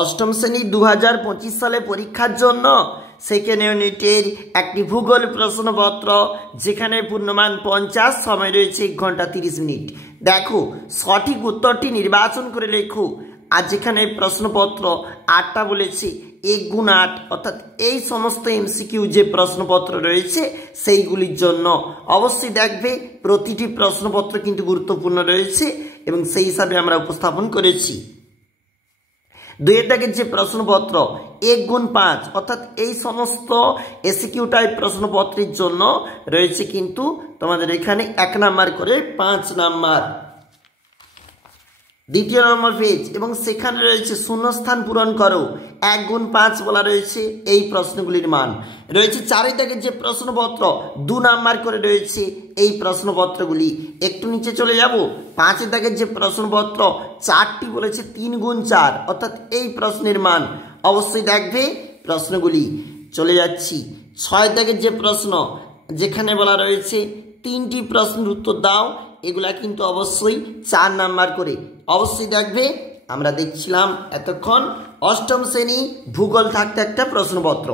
অষ্টম শ্রেণী 2025 সালে পরীক্ষার জন্য সেকেন্ড ইউনিটের একটি ভূগোল প্রশ্নপত্র, যেখানে পূর্ণমান 50, সময় রয়েছে 1 ঘন্টা 30 মিনিট। দেখো, সঠিক উত্তরটি নির্বাচন করে লেখো। আর যেখানে প্রশ্নপত্র 8টা বলেছে, 1 গুণ 8, অর্থাৎ এই সমস্ত এমসিকিউ যে প্রশ্নপত্র রয়েছে সেইগুলির জন্য অবশ্যই দেখবে প্রতিটি প্রশ্নপত্র কিন্তু গুরুত্বপূর্ণ রয়েছে এবং সেই হিসাবে আমরা উপস্থাপন করেছি। 2 দাগের যে প্রশ্নপত্র 1 গুণ 5, অর্থাৎ এই সমস্ত এসিকিউ টাইপ প্রশ্নপত্রের জন্য রয়েছে কিন্তু তোমাদের এখানে 1 নাম্বার করে 5 নাম্বার। 2 নম্বর পেজ এবং সেখানে রয়েছে শূন্যস্থান পূরণ করো। 1 গুণ 5 বলা রয়েছে এই প্রশ্নগুলির মান রয়েছে। 4 দাগের যে প্রশ্নপত্র 2 নাম্বার করে রয়েছে এই প্রশ্নপত্রগুলি। একটু নিচে চলে যাব। 5 দাগের যে প্রশ্নপত্র 4টি বলেছে 3 গুণ 4, অর্থাৎ এই প্রশ্নের মান অবশ্যই দেখবে প্রশ্নগুলি। চলে যাচ্ছি 6 দাগের যে প্রশ্ন, যেখানে বলা রয়েছে 3টি প্রশ্নের উত্তর দাও। এগুলা কিন্তু অবশ্যই 4 নাম্বার করে অবশ্যই দেখবে। আমরা দেখছিলাম এতক্ষণ অষ্টম শ্রেণী ভূগোল থাকতে একটা প্রশ্নপত্র।